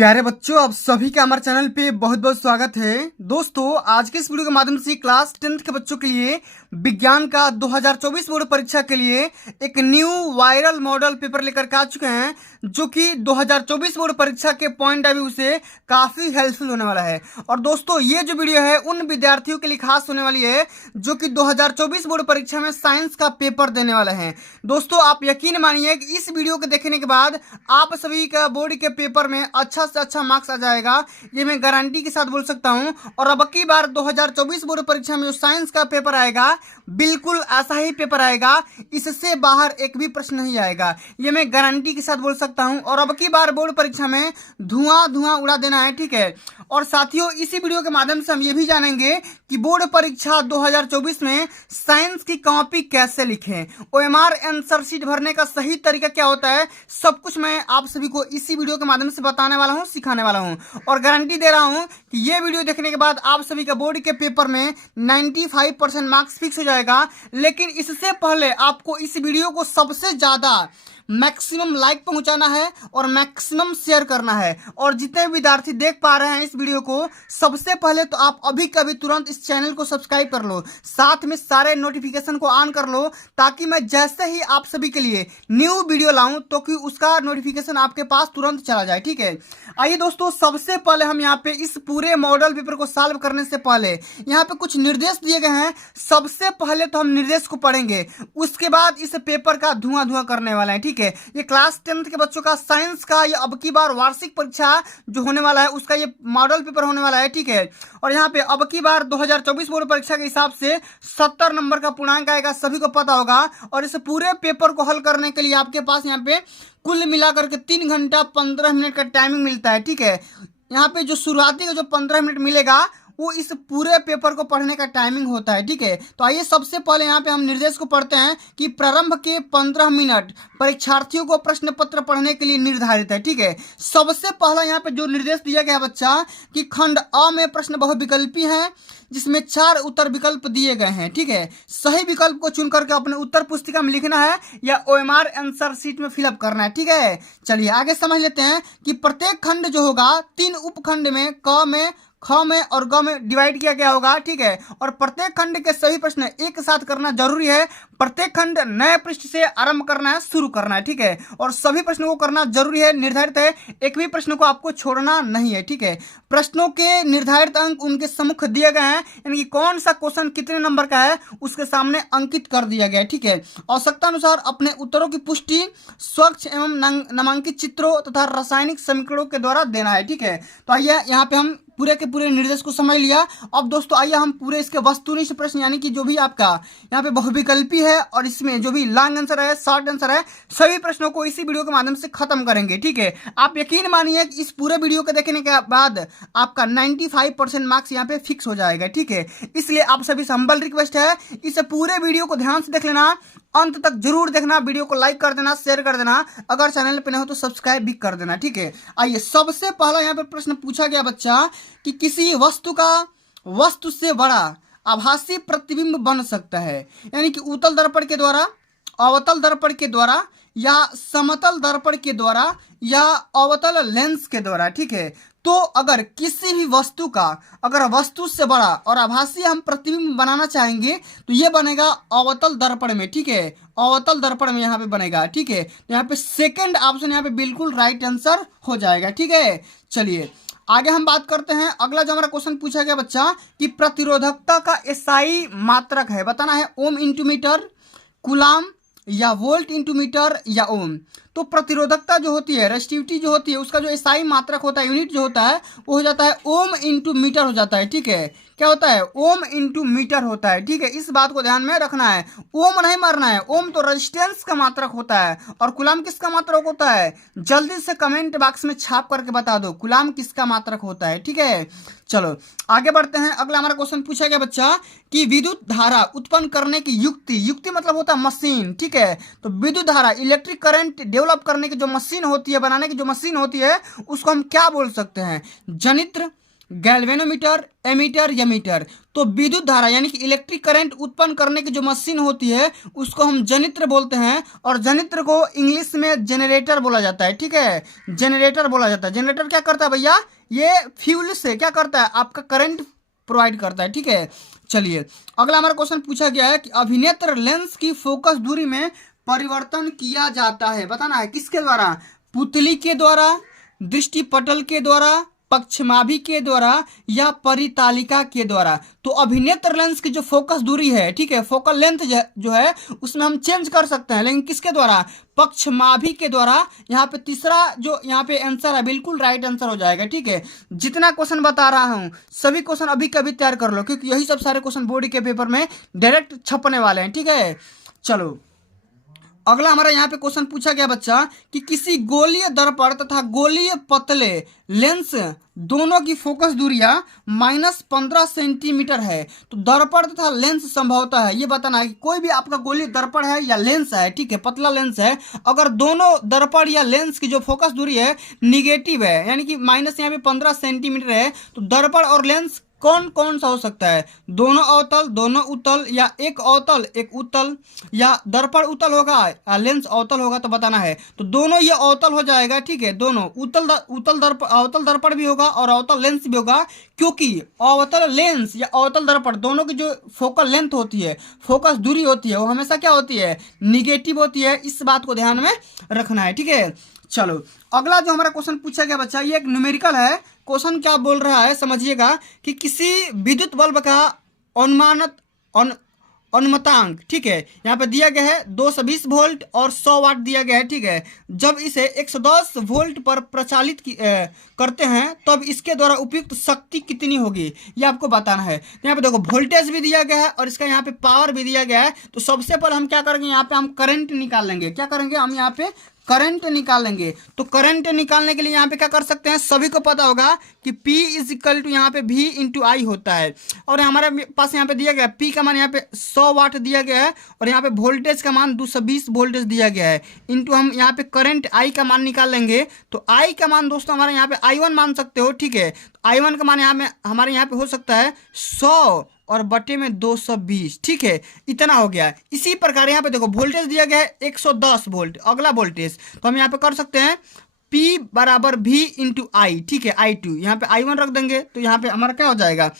प्यारे बच्चों, आप सभी का हमारे चैनल पे बहुत बहुत स्वागत है। दोस्तों, आज के इस वीडियो के माध्यम से क्लास 10th के बच्चों के लिए विज्ञान का 2024 बोर्ड परीक्षा के लिए एक न्यू वायरल मॉडल पेपर लेकर के आ चुके हैं, जो कि 2024 बोर्ड परीक्षा के पॉइंट ऑफ व्यू से काफी हेल्पफुल होने वाला है। और दोस्तों, ये जो वीडियो है उन विद्यार्थियों के लिए खास होने वाली है जो कि 2024 बोर्ड परीक्षा में साइंस का पेपर देने वाले हैं। दोस्तों, आप यकीन मानिए कि इस वीडियो को देखने के बाद आप सभी का बोर्ड के पेपर में अच्छा से अच्छा मार्क्स आ जाएगा, ये मैं गारंटी के साथ बोल सकता हूं। और अब की बार 2024 बोर्ड परीक्षा में जो साइंस का पेपर आएगा, बिल्कुल ऐसा ही पेपर आएगा, इससे बाहर एक भी प्रश्न नहीं आएगा, ये मैं गारंटी के साथ बोल सकता हूं। और अब की बार बोर्ड परीक्षा में धुआं धुआं उड़ा देना है, ठीक है। और साथियों, इसी वीडियो के माध्यम से हम ये भी जानेंगे कि बोर्ड परीक्षा 2024 में साइंस की कॉपी कैसे लिखें, ओएमआर आंसर शीट भरने का सही तरीका क्या होता है, सब कुछ मैं आप सभी को इसी वीडियो के माध्यम से बताने वाला हूं, सिखाने वाला हूं। और गारंटी दे रहा हूं कि ये वीडियो देखने के बाद आप सभी का बोर्ड के पेपर में 95% मार्क्स फिक्स हो जाएगा। लेकिन इससे पहले आपको इस वीडियो को सबसे ज्यादा मैक्सिमम लाइक पहुंचाना है और मैक्सिमम शेयर करना है। और जितने विद्यार्थी देख पा रहे हैं इस वीडियो को, सबसे पहले तो आप अभी कभी तुरंत इस चैनल को सब्सक्राइब कर लो, साथ में सारे नोटिफिकेशन को ऑन कर लो, ताकि मैं जैसे ही आप सभी के लिए न्यू वीडियो लाऊं तो कि उसका नोटिफिकेशन आपके पास तुरंत चला जाए, ठीक है। आइए दोस्तों, सबसे पहले हम यहाँ पे इस पूरे मॉडल पेपर को सॉल्व करने से पहले यहाँ पे कुछ निर्देश दिए गए हैं। सबसे पहले तो हम निर्देश को पढ़ेंगे, उसके बाद इस पेपर का धुआं धुआं करने वाला है, ठीक है। ये क्लास 10th के बच्चों का साइंस का ये अब की बार वार्षिक परीक्षा जो होने वाला है उसका ये मॉडल पेपर होने वाला है, ठीक है। और यहाँ पे अब की बार 2024 बोर्ड परीक्षा के हिसाब से 70 नंबर का पूर्णांक आएगा, सभी को पता होगा। और इस पूरे पेपर को हल करने के लिए आपके पास यहाँ पे कुल मिलाकर के 3 घंटा 15 मिनट का टाइमिंग मिलता है, ठीक है। यहाँ पे जो शुरुआती का जो 15 मिनट मिलेगा वो इस पूरे पेपर को पढ़ने का टाइमिंग होता है, ठीक है। तो आइए सबसे पहले यहाँ पे हम निर्देश को पढ़ते हैं कि प्रारंभ के 15 मिनट परीक्षार्थियों को प्रश्न पत्र पढ़ने के लिए निर्धारित है, ठीक है। सबसे पहला यहाँ पे जो निर्देश दिया गया बच्चा कि खंड अ में प्रश्न बहुविकल्पी है, जिसमें 4 उत्तर विकल्प दिए गए हैं, ठीक है। सही विकल्प को चुन करके अपने उत्तर पुस्तिका में लिखना है या ओएमआर आंसर शीट में फिलअप करना है, ठीक है। चलिए आगे समझ लेते हैं कि प्रत्येक खंड जो होगा 3 उपखंड में क में, ख में और ग में डिवाइड किया गया होगा, ठीक है। और प्रत्येक खंड के सभी प्रश्न एक साथ करना जरूरी है। प्रत्येक खंड नए पृष्ठ से आरंभ करना है, शुरू करना है, ठीक है। और सभी प्रश्नों को करना जरूरी है, निर्धारित है, एक भी प्रश्न को आपको छोड़ना नहीं है, ठीक है। प्रश्नों के निर्धारित अंक उनके सम्मुख दिए गए हैं, यानी कि कौन सा क्वेश्चन कितने नंबर का है उसके सामने अंकित कर दिया गया है, ठीक है। आवश्यकता अनुसार अपने उत्तरों की पुष्टि स्वच्छ एवं नामांकित चित्रों तथा रासायनिक समीकरणों के द्वारा देना है, ठीक है। तो आइए यहाँ पे हम पूरे के पूरे निर्देश को समझ लिया। अब दोस्तों आइए हम पूरे इसके वस्तुनिष्ठ प्रश्न, यानी कि जो भी आपका यहाँ पे बहुविकल्पी है और इसमें जो भी लॉन्ग आंसर है, शॉर्ट आंसर है, सभी प्रश्नों को इसी वीडियो के माध्यम से खत्म करेंगे, ठीक है। आप यकीन मानिए कि इस पूरे वीडियो को देखने के बाद आपका 95% मार्क्स यहाँ पे फिक्स हो जाएगा, ठीक है। इसलिए आप सभी से हम्बल रिक्वेस्ट है, इस पूरे वीडियो को ध्यान से देख लेना, अंत तक जरूर देखना, वीडियो को लाइक कर देना, शेयर कर देना, अगर चैनल पे नहीं हो तो सब्सक्राइब भी कर देना, ठीक है। आइए सबसे पहला यहाँ पे प्रश्न पूछा गया बच्चा कि किसी वस्तु का वस्तु से बड़ा आभासी प्रतिबिंब बन सकता है, यानी कि उत्तल दर्पण के द्वारा, अवतल दर्पण के द्वारा या समतल दर्पण के द्वारा या अवतल लेंस के द्वारा, ठीक है। तो अगर किसी भी वस्तु का अगर वस्तु से बड़ा और आभासी हम प्रतिबिंब बनाना चाहेंगे तो ये बनेगा अवतल दर्पण में, ठीक है। अवतल दर्पण में यहाँ पे बनेगा, ठीक है। तो यहाँ पे सेकंड ऑप्शन यहाँ पे बिल्कुल राइट आंसर हो जाएगा, ठीक है। चलिए आगे हम बात करते हैं। अगला जो हमारा क्वेश्चन पूछा गया बच्चा कि प्रतिरोधकता का एसआई मात्रक है, बताना है ओम इंटू मीटर, कूलाम या वोल्ट इंटू मीटर या ओम। तो प्रतिरोधकता जो होती है, रेजिस्टिविटी जो होती है, उसका जो एसआई मात्रक होता है, यूनिट जो होता है, वो हो जाता है ओम इंटू मीटर हो जाता है, ठीक है। क्या होता है? ओम इंटू मीटर होता है, ठीक है। इस बात को ध्यान में रखना है, ओम नहीं मारना है। ओम तो रेजिस्टेंस का मात्रक होता है और कूलाम किसका मात्रक होता है? जल्दी से कमेंट बॉक्स में छाप करके बता दो कूलाम किसका मात्रक होता है, ठीक है। चलो आगे बढ़ते हैं। अगला हमारा क्वेश्चन पूछा गया बच्चा कि विद्युत धारा उत्पन्न करने की युक्ति, युक्ति मतलब होता है मशीन, ठीक है। तो विद्युत धारा, इलेक्ट्रिक करंट डेवलप करने की जो मशीन होती है, बनाने की जो मशीन होती है, उसको हम क्या बोल सकते हैं? जनित्र, गैल्वेनोमीटर, एमीटर, एमीटर। तो विद्युत धारा यानी कि इलेक्ट्रिक करंट उत्पन्न करने की जो मशीन होती है उसको हम जनित्र बोलते हैं, और जनित्र को इंग्लिश में जनरेटर बोला जाता है। ठीक है, जनरेटर बोला जाता है। जनरेटर क्या करता है भैया, ये फ्यूल से क्या करता है, आपका करंट प्रोवाइड करता है। ठीक है, चलिए अगला हमारा क्वेश्चन पूछा गया है कि अभिनेत्र लेंस की फोकस दूरी में परिवर्तन किया जाता है, बताना है किसके द्वारा, पुतली के द्वारा, दृष्टिपटल के द्वारा, पक्षमाभि के द्वारा या परितालिका के द्वारा। तो अभिनेत्र लेंस की जो फोकस दूरी है, ठीक है, फोकल लेंथ जो है उसमें हम चेंज कर सकते हैं, लेकिन किसके द्वारा, पक्षमाभि के द्वारा। यहाँ पे तीसरा जो यहाँ पे आंसर है बिल्कुल राइट आंसर हो जाएगा। ठीक है, जितना क्वेश्चन बता रहा हूँ सभी क्वेश्चन अभी कभी तैयार कर लो, क्योंकि यही सब सारे क्वेश्चन बोर्ड के पेपर में डायरेक्ट छपने वाले हैं। ठीक है, चलो अगला हमारा यहाँ पे क्वेश्चन पूछा गया बच्चा कि किसी गोलीय दर्पण तथा गोलीय पतले लेंस दोनों की फोकस दूरियां -15 सेंटीमीटर है। तो दर्पण तथा लेंस संभवतः है, ये बताना है कि कोई भी आपका गोलीय दर्पण है या लेंस है, ठीक है, पतला लेंस है, अगर दोनों दर्पण या लेंस की जो फोकस दूरी है निगेटिव है, यानी कि माइनस यहाँ पे 15 सेंटीमीटर है, तो दर्पण और लेंस कौन कौन सा हो सकता है, दोनों अवतल, दोनों उत्तल, या एक अवतल एक उत्तल, या दर्पण उत्तल होगा या लेंस अवतल होगा, तो बताना है। तो दोनों ये अवतल हो जाएगा। ठीक है, दोनों अवतल दर्पण भी होगा और अवतल लेंस भी होगा, क्योंकि अवतल लेंस या अवतल दर्पण दोनों की जो फोकल लेंथ होती है, फोकस दूरी होती है, वो हमेशा क्या होती है, निगेटिव होती है। इस बात को ध्यान में रखना है। ठीक है, चलो अगला जो हमारा क्वेश्चन पूछा गया बच्चा, ये एक न्यूमेरिकल है। क्वेश्चन क्या बोल रहा है समझिएगा कि किसी विद्युत बल्ब का अनुमानित अनुमतांक, ठीक है, यहाँ पे दिया गया है 220 वोल्ट और 100 वाट दिया गया है। ठीक है, जब इसे 110 वोल्ट पर प्रचालित करते हैं तब इसके द्वारा उपयुक्त शक्ति कितनी होगी, ये आपको बताना है। तो यहाँ पे देखो वोल्टेज भी दिया गया है और इसका यहाँ पे पावर भी दिया गया है। तो सबसे पहले हम क्या करेंगे, यहाँ पे हम करंट निकाल लेंगे। क्या करेंगे, हम यहाँ पे करंट निकालेंगे। तो करंट निकालने के लिए यहाँ पे क्या कर सकते हैं, सभी को पता होगा कि P इज इक्वल टू यहाँ पे V इंटू आई होता है, और हमारे पास यहाँ पे दिया गया P का मान यहाँ पे 100 वाट दिया गया है, और यहाँ पे वोल्टेज का मान 220 वोल्टेज दिया गया है, इंटू हम यहाँ पे करंट I का मान निकाल लेंगे। तो I का मान दोस्तों हमारे यहाँ पे I1 मान सकते हो। ठीक है, तो I1 का मान यहाँ में हमारे यहाँ पे हो सकता है 100 और बटे में 220। ठीक है, इतना हो गया। इसी प्रकार यहाँ पे देखो वोल्टेज दिया गया है 110 वोल्ट, अगला वोल्टेज, तो हम यहाँ पे कर सकते हैं P बराबर V इंटू आई। ठीक है, I2 यहाँ पे I1 रख देंगे, तो यहाँ पे हमारा क्या हो जाएगा।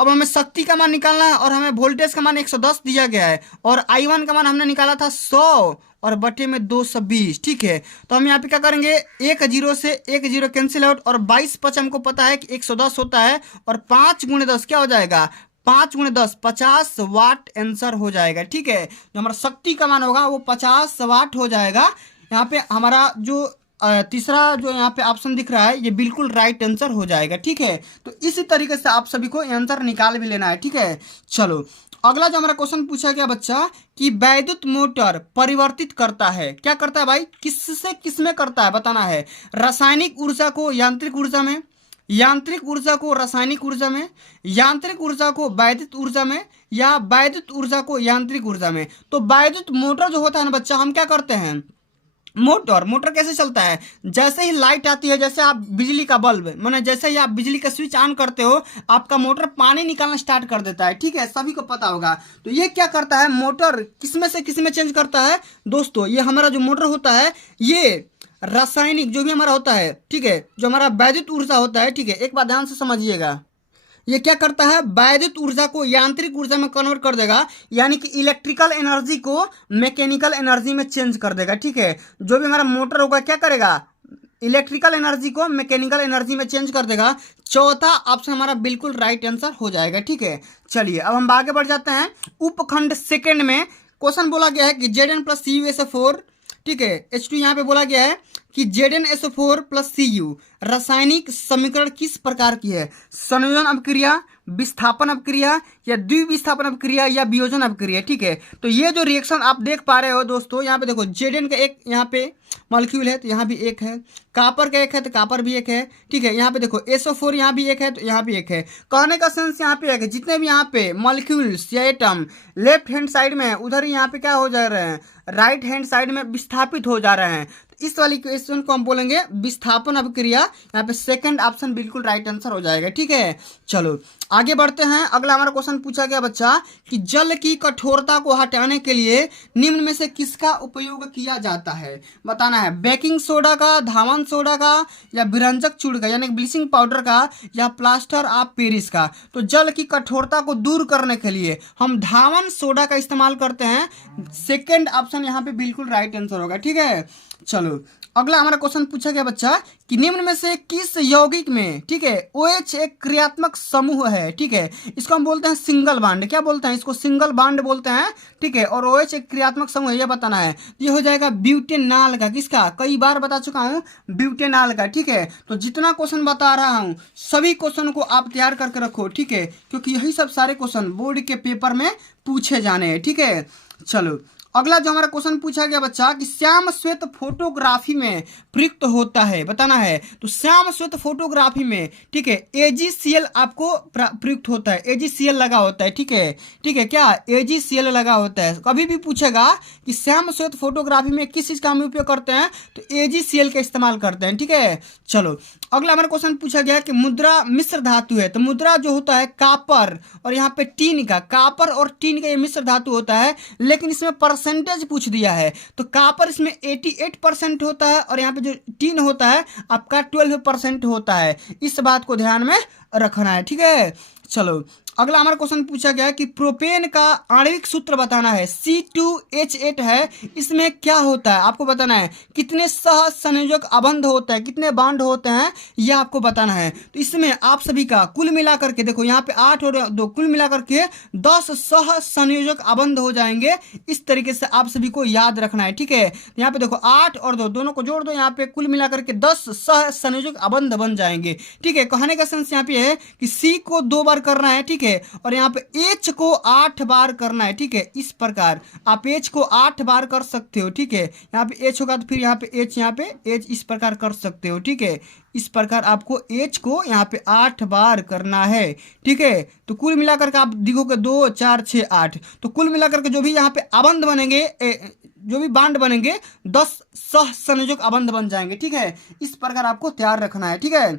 अब हमें शक्ति का मान निकालना है, और हमें वोल्टेज का मान 110 दिया गया है, और I1 का मान हमने निकाला था 100 और बटे में 220। ठीक है, तो हम यहाँ पे क्या करेंगे, एक जीरो से एक जीरो कैंसिल आउट, और 22×5 हमको पता है कि 110 होता है, और 5×10 क्या हो जाएगा, 5×10 50 वाट आंसर हो जाएगा। ठीक है, जो हमारा शक्ति का मान होगा वो 50 वाट हो जाएगा। यहाँ पे हमारा जो तीसरा जो यहाँ पे ऑप्शन दिख रहा है ये बिल्कुल राइट आंसर हो जाएगा। ठीक है, तो इसी तरीके से आप सभी को आंसर निकाल भी लेना है। ठीक है, चलो अगला जो हमारा क्वेश्चन पूछा गया बच्चा कि वैद्युत मोटर परिवर्तित करता है, क्या करता है भाई, किससे किसमें करता है, बताना है। रासायनिक ऊर्जा को यांत्रिक ऊर्जा में, यांत्रिक ऊर्जा को रासायनिक ऊर्जा में, यांत्रिक ऊर्जा को वैद्युत ऊर्जा में, या वैद्युत ऊर्जा को यांत्रिक ऊर्जा में। तो वैद्युत मोटर जो होता है ना बच्चा, हम क्या करते हैं, मोटर कैसे चलता है, जैसे ही लाइट आती है, जैसे आप बिजली का बल्ब माने जैसे ही आप बिजली का स्विच ऑन करते हो, आपका मोटर पानी निकालना स्टार्ट कर देता है। ठीक है, सभी को पता होगा। तो ये क्या करता है, मोटर किसमें से किसमें चेंज करता है दोस्तों, ये हमारा जो मोटर होता है ये रासायनिक जो भी हमारा होता है, ठीक है, जो हमारा वैद्युत ऊर्जा होता है, ठीक है, एक बात ध्यान से समझिएगा, ये क्या करता है, वैद्युत ऊर्जा को यांत्रिक ऊर्जा में कन्वर्ट कर देगा, यानी कि इलेक्ट्रिकल एनर्जी को मैकेनिकल एनर्जी में चेंज कर देगा। ठीक है, जो भी हमारा मोटर होगा क्या करेगा, इलेक्ट्रिकल एनर्जी को मैकेनिकल एनर्जी में चेंज कर देगा। चौथा ऑप्शन हमारा बिल्कुल राइट आंसर हो जाएगा। ठीक है, चलिए अब हम आगे बढ़ जाते हैं। उपखंड सेकेंड में क्वेश्चन बोला गया है कि Zn प्लस CuSO4, ठीक है, H2 यहाँ पे बोला गया है कि ZnSO4 प्लस Cu रासायनिक समीकरण किस प्रकार की है, संयोजन अपक्रिया, विस्थापन अपक्रिया, या द्विविस्थापन अपक्रिया, या वियोजन अपक्रिया। ठीक है, तो ये जो रिएक्शन आप देख पा रहे हो दोस्तों, यहाँ पे देखो Zn का एक यहाँ पे मॉलिक्यूल है तो यहाँ भी एक है, कापर का एक है तो कापर भी एक है। ठीक है, यहाँ पे देखो SO4 यहाँ भी एक है तो यहाँ भी एक है। कहने का सेंस यहाँ पे है कि जितने भी यहाँ पे मॉलिक्यूल्स या एटम लेफ्ट हैंड साइड में है, उधर ही यहाँ पे क्या हो जा रहे हैं, राइट हैंड साइड में विस्थापित हो जा रहे हैं। इस वाली क्वेश्चन को हम बोलेंगे विस्थापन अभिक्रिया। यहाँ पे सेकंड ऑप्शन बिल्कुल राइट आंसर हो जाएगा। ठीक है, चलो आगे बढ़ते हैं। अगला हमारा क्वेश्चन पूछा गया बच्चा कि जल की कठोरता को हटाने के लिए निम्न में से किसका उपयोग किया जाता है, बताना है। बेकिंग सोडा का, धावन सोडा का, या विरंजक चूर्ण का यानी ब्लीचिंग पाउडर का, या प्लास्टर ऑफ पेरिस का। तो जल की कठोरता को दूर करने के लिए हम धावन सोडा का इस्तेमाल करते हैं। सेकेंड ऑप्शन यहाँ पे बिल्कुल राइट आंसर होगा। ठीक है, चलो अगला हमारा क्वेश्चन पूछा गया बच्चा कि निम्न में से किस यौगिक में, ठीक है, OH एक क्रियात्मक समूह है। ठीक है, इसको हम बोलते हैं सिंगल बॉन्ड। क्या बोलते हैं इसको? सिंगल बॉन्ड बोलते हैं। ठीक है, और OH एक क्रियात्मक समूह है, ये बताना है। ये हो जाएगा ब्यूटेनॉल का। किसका? कई बार बता चुका हूँ, ब्यूटेनॉल का। ठीक है, तो जितना क्वेश्चन बता रहा हूँ सभी क्वेश्चन को आप तैयार करके रखो। ठीक है, क्योंकि यही सब सारे क्वेश्चन बोर्ड के पेपर में पूछे जाने हैं। ठीक है, चलो अगला जो हमारा क्वेश्चन पूछा गया बच्चा कि श्याम श्वेत फोटोग्राफी में प्रयुक्त होता है, बताना है। तो श्याम श्वेत फोटोग्राफी में, ठीक है, AgCl आपको प्रयुक्त होता है। AgCl लगा होता है। ठीक है, ठीक है, क्या AgCl लगा होता है। कभी भी पूछेगा कि श्याम श्वेत फोटोग्राफी में किस चीज का हम उपयोग करते हैं, तो AgCl का इस्तेमाल करते हैं। ठीक है, चलो अगला हमारा क्वेश्चन पूछा गया कि मुद्रा मिश्र धातु है। तो मुद्रा जो होता है कापर और यहाँ पे टीन का, कापर और टीन का ये मिश्र धातु होता है, लेकिन इसमें परसेंटेज पूछ दिया है। तो कापर इसमें 88% होता है और यहाँ पे जो टीन होता है आपका 12% होता है। इस बात को ध्यान में रखना है। ठीक है, चलो अगला हमारा क्वेश्चन पूछा गया कि प्रोपेन का आणविक सूत्र बताना है। C2H8 है, इसमें क्या होता है आपको बताना है। कितने सह संयोजक अबंध होता है, कितने बॉन्ड होते हैं, यह आपको बताना है। तो इसमें आप सभी का कुल मिलाकर के देखो, यहाँ पे 8 और 2 कुल मिलाकर के 10 सह संयोजक अबंध हो जाएंगे। इस तरीके से आप सभी को याद रखना है। ठीक है, यहाँ पे देखो 8 और 2 दोनों को जोड़ दो, यहाँ पे कुल मिलाकर के 10 सह संयोजक अबंध बन जाएंगे। ठीक है, कहने का सेंस यहाँ पे है कि C को 2 बार करना है। ठीक है, और यहाँ पे H को 8 बार करना है। ठीक है, इस प्रकार आप H को 8 बार कर सकते हो। ठीक है, यहाँ पे H होगा तो फिर यहाँ पे H, यहाँ पे H इस प्रकार कर सकते हो। ठीक है, इस प्रकार आपको H को यहाँ पे 8 बार करना है। ठीक है, तो कुल मिलाकर के आप देखोगे 2 4 6 8, तो कुल मिलाकर के जो भी यहाँ पे अबंध बनेंगे, जो भी बांड बनेंगे 10 सह संयोजक अबंध बन जाएंगे। ठीक है, इस प्रकार आपको तैयार रखना है। ठीक है,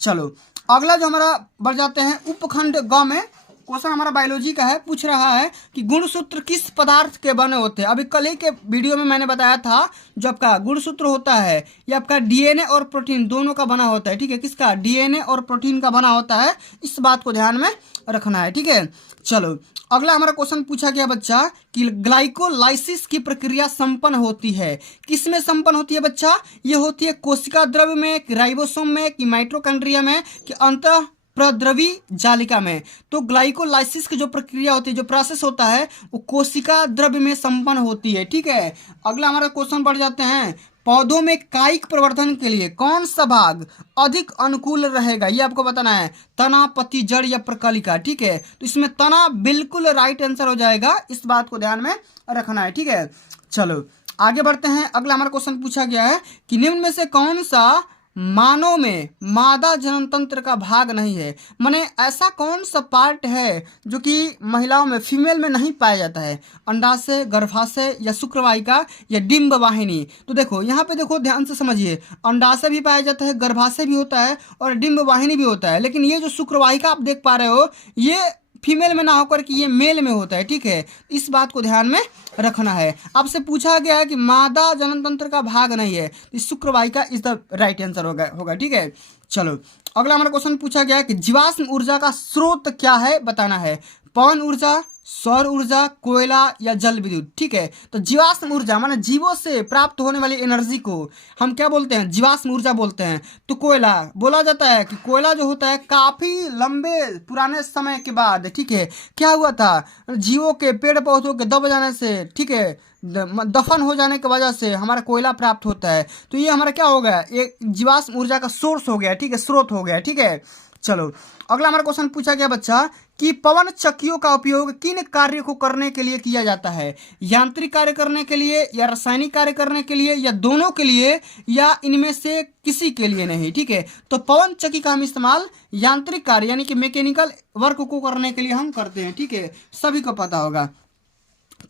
चलो अगला जो हमारा बढ़ जाते हैं उपखंड ग में। क्वेश्चन हमारा बायोलॉजी का है, पूछ रहा है कि गुणसूत्र किस पदार्थ के बने होते हैं। अभी कल ही के वीडियो में मैंने बताया था, जो आपका गुणसूत्र होता है ये आपका DNA और प्रोटीन दोनों का बना होता है। ठीक है, किसका? DNA और प्रोटीन का बना होता है। इस बात को ध्यान में रखना है। ठीक है, चलो अगला हमारा क्वेश्चन पूछा गया बच्चा कि ग्लाइकोलाइसिस की प्रक्रिया संपन्न होती है, किसमें संपन्न होती है बच्चा? ये होती है कोशिका द्रव्य में, कि राइबोसोम में, कि माइटोकॉन्ड्रिया में, कि अंतः प्रद्रवी जालिका में। तो ग्लाइकोलाइसिस की जो प्रक्रिया होती है, जो प्रोसेस होता है, वो कोशिका द्रव्य में संपन्न होती है। ठीक है, अगला हमारा क्वेश्चन बढ़ जाते हैं। पौधों में कायिक प्रवर्धन के लिए कौन सा भाग अधिक अनुकूल रहेगा, ये आपको बताना है। तना, पत्ती, जड़ या प्रकलिका। ठीक है, तो इसमें तना बिल्कुल राइट आंसर हो जाएगा। इस बात को ध्यान में रखना है। ठीक है, चलो आगे बढ़ते हैं। अगला हमारा क्वेश्चन पूछा गया है कि निम्न में से कौन सा मानव में मादा जनन तंत्र का भाग नहीं है। माने ऐसा कौन सा पार्ट है जो कि महिलाओं में, फीमेल में नहीं पाया जाता है। अंडाशय, गर्भाशय, या शुक्रवाहिका, या डिंब वाहिनी। तो देखो यहाँ पे देखो, ध्यान से समझिए, अंडाशय भी पाया जाता है, गर्भाशय भी होता है और डिंब वाहिनी भी होता है। लेकिन ये जो शुक्रवाहिका आप देख पा रहे हो, ये फीमेल में ना होकर कि ये मेल में होता है। ठीक है, इस बात को ध्यान में रखना है। आपसे पूछा गया है कि मादा जनन तंत्र का भाग नहीं है, इस शुक्रवाहिका इज द राइट आंसर होगा। ठीक है, चलो अगला हमारा क्वेश्चन पूछा गया है कि जीवाश्म ऊर्जा का स्रोत क्या है, बताना है। पवन ऊर्जा, सौर ऊर्जा, कोयला, या जल विद्युत। ठीक है, तो जीवाश्म ऊर्जा माने जीवों से प्राप्त होने वाली एनर्जी को हम क्या बोलते हैं? जीवाश्म ऊर्जा बोलते हैं। तो कोयला बोला जाता है कि कोयला जो होता है काफी लंबे पुराने समय के बाद, ठीक है, क्या हुआ था, जीवों के, पेड़ पौधों के दब जाने से, ठीक है, दफन हो जाने की वजह से हमारा कोयला प्राप्त होता है। तो ये हमारा क्या हो गया? एक जीवाश्म ऊर्जा का सोर्स हो गया। ठीक है, स्रोत हो गया। ठीक है, चलो अगला हमारा क्वेश्चन पूछा गया बच्चा कि पवन चक्कियों का उपयोग किन कार्यों को करने के लिए किया जाता है। यांत्रिक कार्य करने के लिए, या रासायनिक कार्य करने के लिए, या दोनों के लिए, या इनमें से किसी के लिए नहीं। ठीक है, तो पवन चक्की का हम इस्तेमाल यांत्रिक कार्य यानी कि मैकेनिकल वर्क को करने के लिए हम करते हैं। ठीक है, सभी को पता होगा।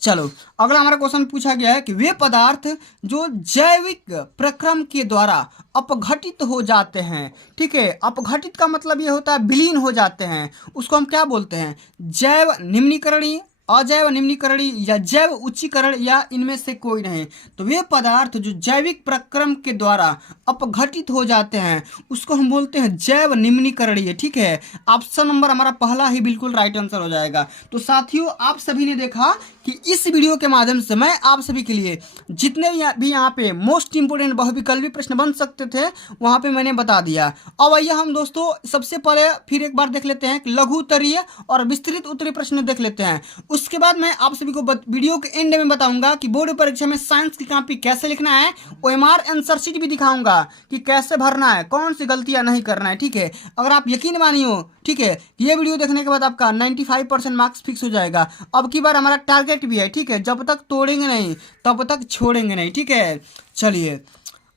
चलो अगला हमारा क्वेश्चन पूछा गया है कि वे पदार्थ जो जैविक प्रक्रम के द्वारा अपघटित हो जाते हैं। ठीक है, अपघटित का मतलब ये होता है विलीन हो जाते हैं, उसको हम क्या बोलते हैं, जैव निम्नीकरणीय, अजैव निम्नीकरणीय या जैव उच्चीकरण या इनमें से कोई नहीं। तो वे पदार्थ जो जैविक प्रक्रम के द्वारा अपघटित हो जाते हैं उसको हम बोलते हैं जैव निम्नीकरणीय। ठीक है, ऑप्शन नंबर हमारा पहला ही बिल्कुल राइट आंसर हो जाएगा। तो साथियों आप सभी ने देखा कि इस वीडियो के माध्यम से मैं आप सभी के लिए जितने भी यहाँ पे मोस्ट इंपोर्टेंट बहुविकल्पी प्रश्न बन सकते थे वहाँ पे मैंने बता दिया। अब आइए हम दोस्तों सबसे पहले फिर एक बार देख लेते हैं कि लघु उत्तरीय और विस्तृत उत्तरीय प्रश्न देख लेते हैं। उसके बाद मैं आप सभी को वीडियो के एंड में बताऊंगा कि बोर्ड परीक्षा में साइंस की कॉपी कैसे लिखना है, OMR आंसर शीट भी दिखाऊंगा कि कैसे भरना है, कौन सी गलतियां नहीं करना है। ठीक है, अगर आप यकीन मानियो, ठीक है, ये वीडियो देखने के बाद आपका 95% मार्क्स फिक्स हो जाएगा। अब की बार हमारा टारगेट भी है, ठीक है, जब तक तोड़ेंगे नहीं तब तक छोड़ेंगे नहीं। ठीक है, चलिए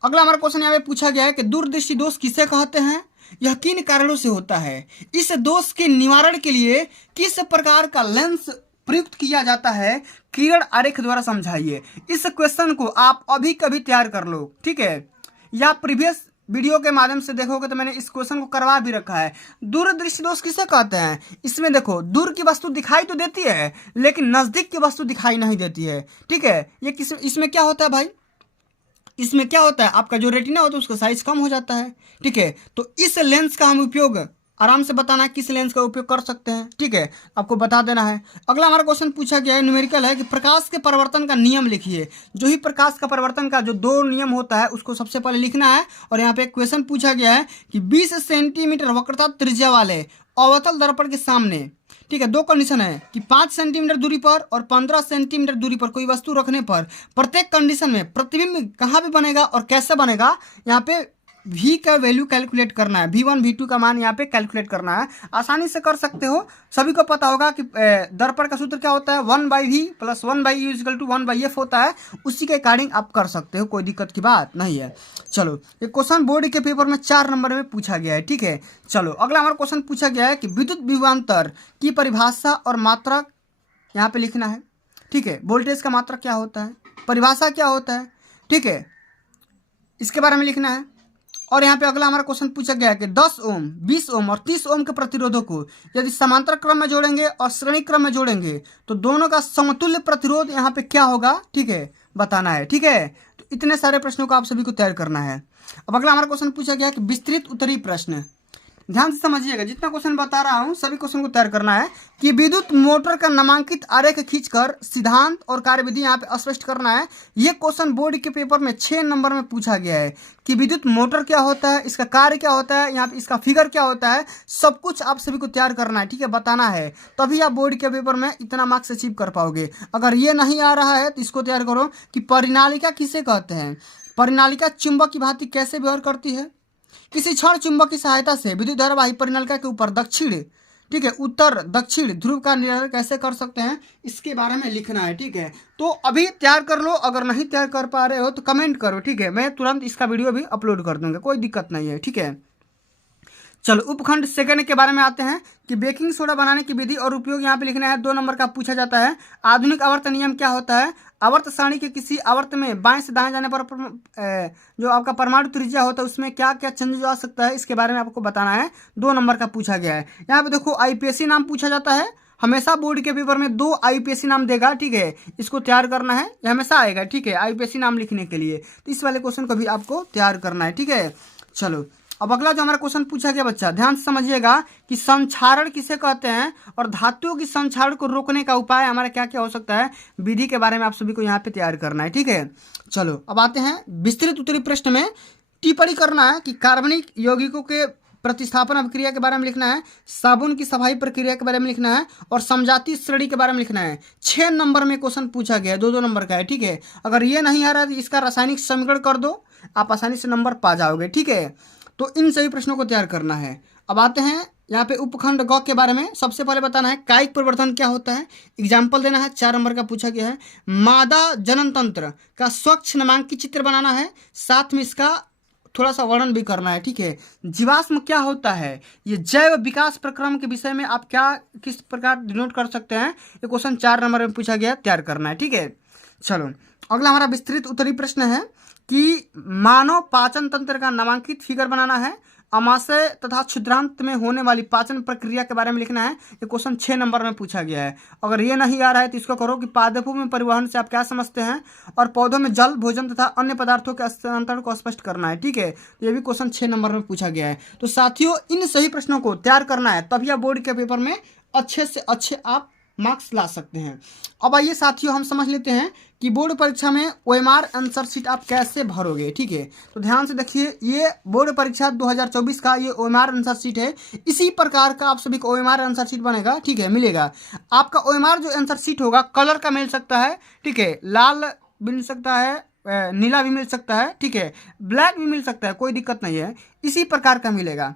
अगला हमारा क्वेश्चन यहाँ पे पूछा गया है कि दूरदृष्टि दोष किसे कहते हैं, यह किन कारणों से होता है, इस दोष के निवारण के लिए किस प्रकार का लेंस प्रयुक्त किया जाता है, किरण आरेख द्वारा समझाइए। इस क्वेश्चन को आप अभी कभी तैयार कर लो। ठीक है, या प्रीवियस वीडियो के माध्यम से देखोगे तो मैंने इस क्वेश्चन को करवा भी रखा है। दूरदृष्टि दोष किसे कहते हैं, इसमें देखो दूर की वस्तु दिखाई तो देती है लेकिन नजदीक की वस्तु दिखाई नहीं देती है। ठीक है, ये इसमें क्या होता है भाई, इसमें क्या होता है, आपका जो रेटिना होता है उसका साइज कम हो जाता है। ठीक है, तो इस लेंस का हम उपयोग आराम से बताना है किस लेंस का उपयोग कर सकते हैं। ठीक है, आपको बता देना है। अगला हमारा क्वेश्चन पूछा गया है, न्यूमेरिकल है कि प्रकाश के परिवर्तन का नियम लिखिए। जो ही प्रकाश का परिवर्तन का जो 2 नियम होता है उसको सबसे पहले लिखना है। और यहाँ पे एक क्वेश्चन पूछा गया है कि 20 सेंटीमीटर वक्रता त्रिज्या वाले अवतल दर्पण के सामने, ठीक है, 2 कंडीशन है कि 5 सेंटीमीटर दूरी पर और 15 सेंटीमीटर दूरी पर कोई वस्तु रखने पर प्रत्येक कंडीशन में प्रतिबिंब कहाँ पे बनेगा और कैसे बनेगा, यहाँ पे V का वैल्यू कैलकुलेट करना है, V1 V2 का मान यहाँ पे कैलकुलेट करना है। आसानी से कर सकते हो, सभी को पता होगा कि दर्पण का सूत्र क्या होता है, 1/V + 1/U = 1/F होता है। उसी के अकॉर्डिंग आप कर सकते हो, कोई दिक्कत की बात नहीं है। चलो ये क्वेश्चन बोर्ड के पेपर में 4 नंबर में पूछा गया है। ठीक है, चलो अगला हमारा क्वेश्चन पूछा गया है कि विद्युत विभवांतर की परिभाषा और मात्रा यहाँ पे लिखना है। ठीक है, वोल्टेज का मात्रा क्या होता है, परिभाषा क्या होता है, ठीक है, इसके बारे में लिखना है। और यहाँ पे अगला हमारा क्वेश्चन पूछा गया है कि 10 ओम, 20 ओम और 30 ओम के प्रतिरोधों को यदि समांतर क्रम में जोड़ेंगे और श्रेणी क्रम में जोड़ेंगे तो दोनों का समतुल्य प्रतिरोध यहाँ पे क्या होगा, ठीक है, बताना है। ठीक है, तो इतने सारे प्रश्नों को आप सभी को तैयार करना है। अब अगला हमारा क्वेश्चन पूछा गया कि विस्तृत उत्तरीय प्रश्न, ध्यान से समझिएगा, जितना क्वेश्चन बता रहा हूं सभी क्वेश्चन को तैयार करना है कि विद्युत मोटर का नामांकित आरेख खींचकर सिद्धांत और कार्यविधि यहाँ पे स्पष्ट करना है। ये क्वेश्चन बोर्ड के पेपर में 6 नंबर में पूछा गया है कि विद्युत मोटर क्या होता है, इसका कार्य क्या होता है, यहाँ पे इसका फिगर क्या होता है, सब कुछ आप सभी को तैयार करना है। ठीक है, बताना है, तभी आप बोर्ड के पेपर में इतना मार्क्स अचीव कर पाओगे। अगर ये नहीं आ रहा है तो इसको तैयार करो कि परिनालिका किसे कहते हैं, परिनालिका चुंबक की भांति कैसे व्यवहार करती है, किसी क्षण चुंबक की सहायता से विद्युत धारावाही परिनालिका के ऊपर दक्षिण, ठीक है, उत्तर दक्षिण ध्रुव का निर्धारण कैसे कर सकते हैं, इसके बारे में लिखना है। ठीक है, तो अभी तैयार कर लो, अगर नहीं तैयार कर पा रहे हो तो कमेंट करो। ठीक है, मैं तुरंत इसका वीडियो भी अपलोड कर दूंगा, कोई दिक्कत नहीं है। ठीक है, चलो उपखंड सेकंड के बारे में आते हैं कि बेकिंग सोडा बनाने की विधि और उपयोग यहाँ पे लिखना है। 2 नंबर का पूछा जाता है। आधुनिक आवर्त नियम क्या होता है, आवर्त सारणी के किसी आवर्त में बाएं से दाएं जाने पर जो आपका परमाणु त्रिज्या होता है उसमें क्या क्या चेंज आ सकता है, इसके बारे में आपको बताना है। 2 नंबर का पूछा गया है। यहाँ पे देखो IPSC नाम पूछा जाता है, हमेशा बोर्ड के पेपर में 2 IPSC नाम देगा। ठीक है, इसको तैयार करना है, ये हमेशा आएगा। ठीक है, IPSC नाम लिखने के लिए, तो इस वाले क्वेश्चन को भी आपको तैयार करना है। ठीक है, चलो अब अगला जो हमारा क्वेश्चन पूछा गया बच्चा, ध्यान से समझिएगा कि संक्षारण किसे कहते हैं और धातुओं की संक्षारण को रोकने का उपाय हमारा क्या क्या हो सकता है, विधि के बारे में आप सभी को यहाँ पे तैयार करना है। ठीक है, चलो अब आते हैं विस्तृत उत्तरीय प्रश्न में। टिप्पणी करना है कि कार्बनिक यौगिकों के प्रतिस्थापन अभिक्रिया के बारे में लिखना है, साबुन की सफाई प्रक्रिया के बारे में लिखना है और समजातीय श्रेणी के बारे में लिखना है। 6 नंबर में क्वेश्चन पूछा गया है, 2-2 नंबर का है। ठीक है, अगर ये नहीं आ रहा है तो इसका रासायनिक समीकरण कर दो, आप आसानी से नंबर पा जाओगे। ठीक है, तो इन सभी प्रश्नों को तैयार करना है। अब आते हैं यहाँ पे उपखंड ग के बारे में। सबसे पहले बताना है कायिक परिवर्तन क्या होता है, एग्जाम्पल देना है। 4 नंबर का पूछा गया है। मादा जनन तंत्र का स्वच्छ नामांकित चित्र बनाना है, साथ में इसका थोड़ा सा वर्णन भी करना है, ठीक है। जीवाश्म क्या होता है, ये जैव विकास प्रक्रम के विषय में आप क्या किस प्रकार डिनोट कर सकते हैं, ये क्वेश्चन 4 नंबर में पूछा गया, तैयार करना है, ठीक है। चलो अगला हमारा विस्तृत उत्तरीय प्रश्न है कि मानव पाचन तंत्र का नामांकित फिगर बनाना है, अमाशय तथा क्षुद्रांत में होने वाली पाचन प्रक्रिया के बारे में लिखना है। ये क्वेश्चन 6 नंबर में पूछा गया है। अगर ये नहीं आ रहा है तो इसको करो कि पादपों में परिवहन से आप क्या समझते हैं, और पौधों में जल, भोजन तथा अन्य पदार्थों के स्थानांतरण को स्पष्ट करना है, ठीक है। तो ये भी क्वेश्चन 6 नंबर में पूछा गया है। तो साथियों इन सही प्रश्नों को तैयार करना है, तभी आप बोर्ड के पेपर में अच्छे से अच्छे आप मार्क्स ला सकते हैं। अब आइए साथियों हम समझ लेते हैं कि बोर्ड परीक्षा में OMR आंसर शीट आप कैसे भरोगे, ठीक है। तो ध्यान से देखिए, ये बोर्ड परीक्षा 2024 का ये OMR आंसर शीट है। इसी प्रकार का आप सभी को OMR आंसर शीट बनेगा, ठीक है, मिलेगा। आपका OMR जो आंसर शीट होगा कलर का मिल सकता है, ठीक है, लाल भी मिल सकता है, नीला भी मिल सकता है, ठीक है, ब्लैक भी मिल सकता है, कोई दिक्कत नहीं है, इसी प्रकार का मिलेगा।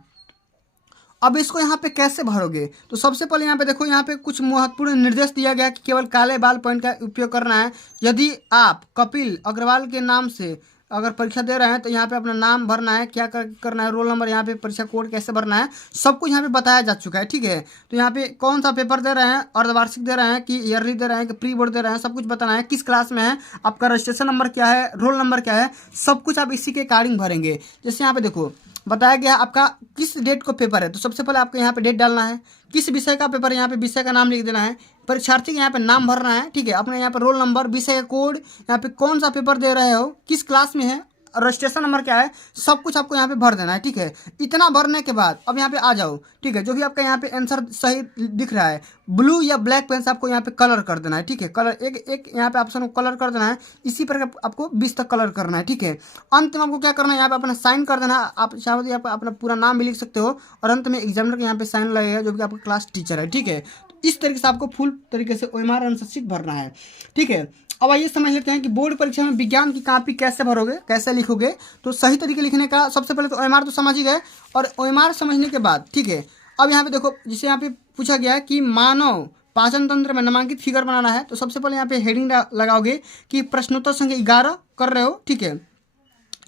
अब इसको यहाँ पे कैसे भरोगे, तो सबसे पहले यहाँ पे देखो, यहाँ पे कुछ महत्वपूर्ण निर्देश दिया गया कि केवल काले बाल पॉइंट का उपयोग करना है। यदि आप कपिल अग्रवाल के नाम से अगर परीक्षा दे रहे हैं तो यहाँ पे अपना नाम भरना है, क्या करना है, रोल नंबर, यहाँ पे परीक्षा कोड कैसे भरना है, सब कुछ यहाँ पे बताया जा चुका है, ठीक है। तो यहाँ पे कौन सा पेपर दे रहे हैं, अर्धवार्षिक दे रहे हैं कि ईयरली दे रहे हैं कि प्री बोर्ड दे रहे हैं, सब कुछ बताना है, किस क्लास में है, आपका रजिस्ट्रेशन नंबर क्या है, रोल नंबर क्या है, सब कुछ आप इसी के अकॉर्डिंग भरेंगे। जैसे यहाँ पे देखो बताया गया आपका किस डेट को पेपर है, तो सबसे पहले आपको यहाँ पे डेट डालना है, किस विषय का पेपर है, यहाँ पे विषय का नाम लिख देना है, परीक्षार्थी के यहाँ पे नाम भरना है, ठीक है, अपने यहाँ पे रोल नंबर, विषय का कोड, यहाँ पे कौन सा पेपर दे रहे हो, किस क्लास में है, रजिस्ट्रेशन नंबर क्या है, सब कुछ आपको यहाँ पे भर देना है, ठीक है। इतना भरने के बाद अब यहाँ पे आ जाओ, ठीक है, जो भी आपका यहाँ पे आंसर सही दिख रहा है, ब्लू या ब्लैक पेन से आपको यहाँ पे कलर कर देना है, ठीक है, कलर एक एक यहाँ पे ऑप्शन को कलर कर देना है, इसी प्रकार आपको 20 तक कलर करना है, ठीक है। अंत में आपको क्या करना है, यहाँ पे अपना साइन कर देना है, आप चाहो तो यहाँ पे अपना पूरा नाम भी लिख सकते हो, और अंत में एग्जामिनर के यहाँ पे साइन लगेगा जो कि आपका क्लास टीचर है, ठीक है। तो इस तरीके से आपको फुल तरीके से OMR आंसर शीट भरना है, ठीक है। अब आइए समझ लेते हैं कि बोर्ड परीक्षा में विज्ञान की कॉपी कैसे भरोगे, कैसे लिखोगे। तो सही तरीके लिखने का सबसे पहले तो OMR तो समझ ही गए, और OMR समझने के बाद, ठीक है, अब यहाँ पे देखो, जिसे यहाँ पे पूछा गया है कि मानव पाचन तंत्र में नामांकित फिगर बनाना है, तो सबसे पहले यहाँ पे हेडिंग लगाओगे कि प्रश्नोत्तर संख्या 11 कर रहे हो, ठीक है।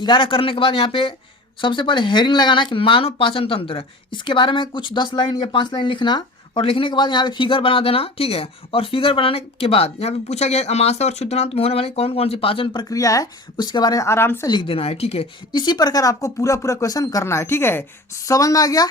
11 करने के बाद यहाँ पे सबसे पहले हेडिंग लगाना है कि मानव पाचन तंत्र, इसके बारे में कुछ 10 लाइन या 5 लाइन लिखना, और लिखने के बाद यहाँ पे फिगर बना देना, ठीक है। और फिगर बनाने के बाद यहाँ पे पूछा गया अमाशय और क्षुद्रांत में होने वाली कौन कौन सी पाचन प्रक्रिया है, उसके बारे में आराम से लिख देना है, ठीक है। इसी प्रकार आपको पूरा क्वेश्चन करना है, ठीक है। समझ में आ गया,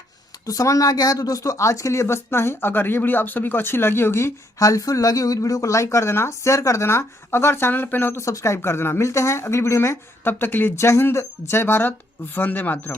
तो समझ में आ गया है तो दोस्तों आज के लिए बस इतना ही। अगर ये वीडियो आप सभी को अच्छी लगी होगी, हेल्पफुल लगी होगी, तो वीडियो को लाइक कर देना, शेयर कर देना, अगर चैनल पे न हो तो सब्सक्राइब कर देना। मिलते हैं अगली वीडियो में, तब तक के लिए जय हिंद, जय भारत, वंदे मातरम।